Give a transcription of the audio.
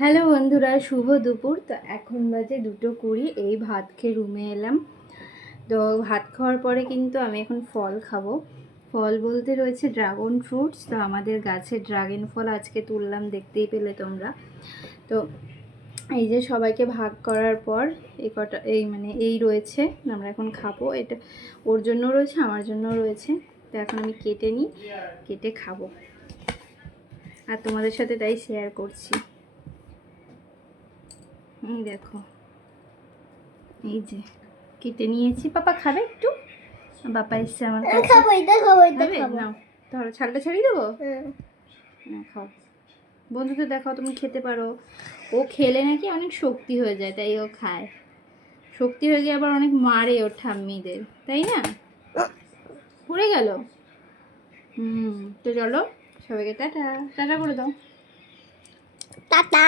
Hello বন্ধুরা, শুভ দুপুর। তো এখন বাজে 2:20। এই ভাত খেয়ে রুমে এলাম। তো ভাত খাওয়ার পরে কিন্তু আমি এখন ফল খাবো। ফল বলতে রয়েছে ড্রাগন ফ্রুটস। তো আমাদের গাছে ড্রাগন ফল আজকে তুললাম, দেখতেই পেলে তোমরা। তো এই যে সবাইকে ভাগ করার পর এই রয়েছে, আমরা এখন খাবো। এটা ওর জন্য রয়েছে, আমার জন্য রয়েছে। তো এখন আমি কেটে নিই, কেটে খাবো আর তোমাদের সাথে তাই শেয়ার করছি। এই দেখো, এই যে কেটে নিয়েছি। পাপা খাবে একটু? বাবা এসছে আমার কাছে। খাবো নাও, তাহলে ছালটা ছাড়িয়ে দেবো। না, খাও। বন্ধুদের দেখাও তুমি খেতে পারো। ও খেলে নাকি অনেক শক্তি হয়ে যায়, তাই ও খায়। শক্তি হয়ে গিয়ে আবার অনেক মারে ওর ঠাম্মিদের, তাই না? পড়ে গেল। তো চলো সবাইকে টাটা টাটা করে দাও। টাটা।